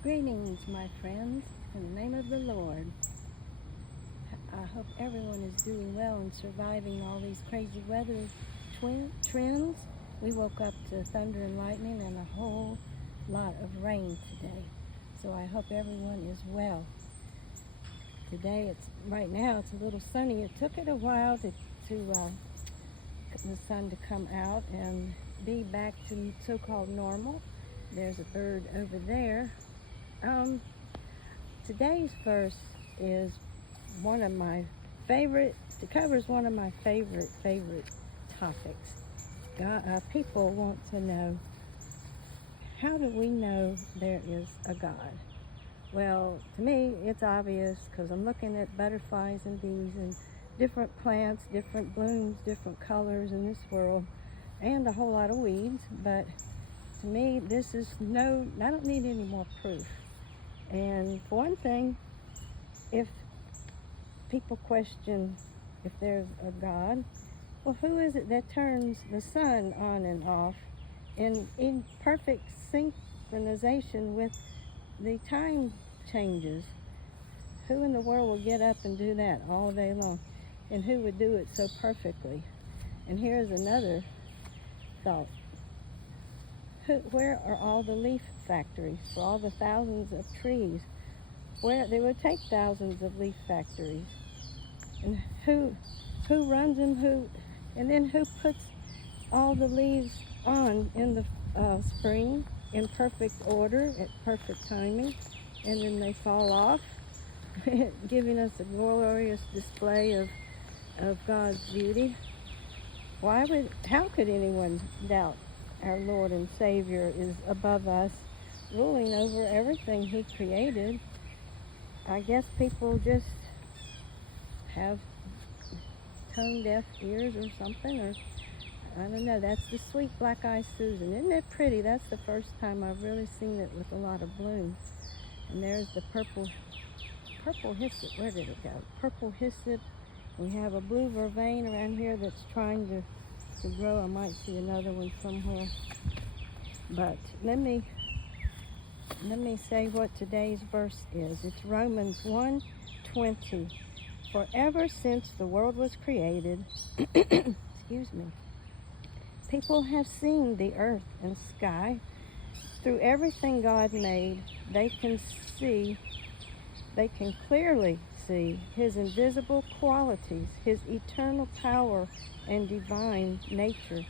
Greetings, my friends, in the name of the Lord. I hope everyone is doing well and surviving all these crazy weather trends. We woke up to thunder and lightning and a whole lot of rain today. So I hope everyone is well. Today, right now it's a little sunny. It took it a while to the sun to come out and be back to so-called normal. There's a bird over there. Today's verse is one of my favorite. It covers one of my favorite topics. People want to know, how do we know there is a God? Well, to me, it's obvious because I'm looking at butterflies and bees and different plants, different blooms, different colors in this world, and a whole lot of weeds. But to me, I don't need any more proof. And for one thing, if people question if there's a God, well, who is it that turns the sun on and off in perfect synchronization with the time changes? Who in the world will get up and do that all day long? And who would do it so perfectly? And here's another thought. Where are all the leaf factories for all the thousands of trees? Where they would take thousands of leaf factories, and who runs them? And then who puts all the leaves on in the spring in perfect order at perfect timing, and then they fall off, giving us a glorious display of God's beauty? How could anyone doubt our Lord and Savior is above us, ruling over everything He created? I guess people just have tone-deaf ears or something, or I don't know. That's the sweet black-eyed Susan. Isn't it pretty? That's the first time I've really seen it with a lot of bloom. And there's the purple hyssop. Where did it go? Purple hyssop. We have a blue vervain around here that's trying to grow. I might see another one somewhere. But let me say what today's verse is. It's Romans 1:20. For ever since the world was created, excuse me, people have seen the earth and sky. Through everything God made, they can clearly see His invisible qualities, His eternal power and divine nature.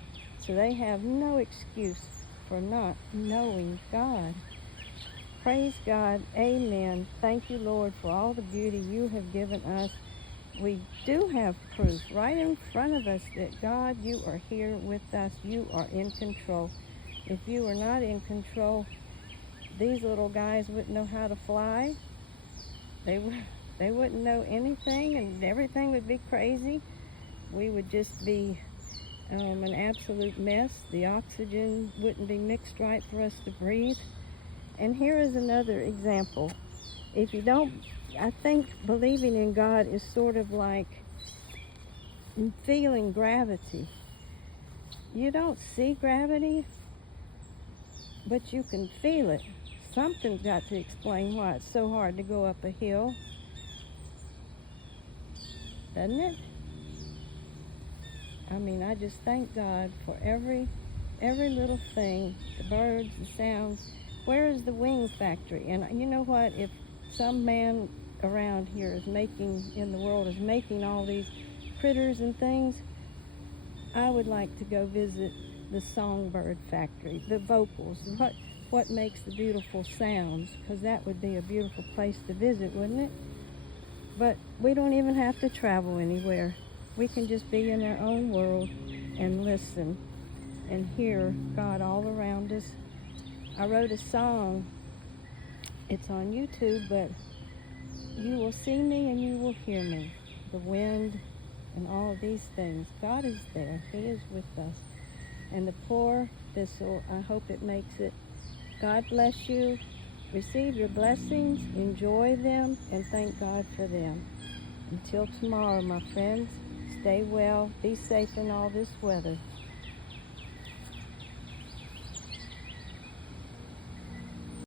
So they have no excuse for not knowing God. Praise God. Amen. Thank you, Lord, for all the beauty You have given us. We do have proof right in front of us that God, You are here with us. You are in control. If You were not in control, these little guys wouldn't know how to fly. They wouldn't know anything, and everything would be crazy. We would just be an absolute mess. The oxygen wouldn't be mixed right for us to breathe. And here is another example. If you don't, I think believing in God is sort of like feeling gravity. You don't see gravity, but you can feel it. Something's got to explain why it's so hard to go up a hill, doesn't it? I mean, I just thank God for every little thing, the birds, the sounds. Where is the wing factory? And you know what? If some man around here in the world is making all these critters and things, I would like to go visit the songbird factory, the vocals, what makes the beautiful sounds, because that would be a beautiful place to visit, wouldn't it? But we don't even have to travel anywhere. We can just be in our own world and listen and hear God all around us. I wrote a song. It's on YouTube, but You will see me and you will hear me. The wind and all of these things. God is there. He is with us. And the poor thistle, I hope it makes it. God bless you. Receive your blessings, enjoy them, and thank God for them. Until tomorrow, my friends, stay well, be safe in all this weather.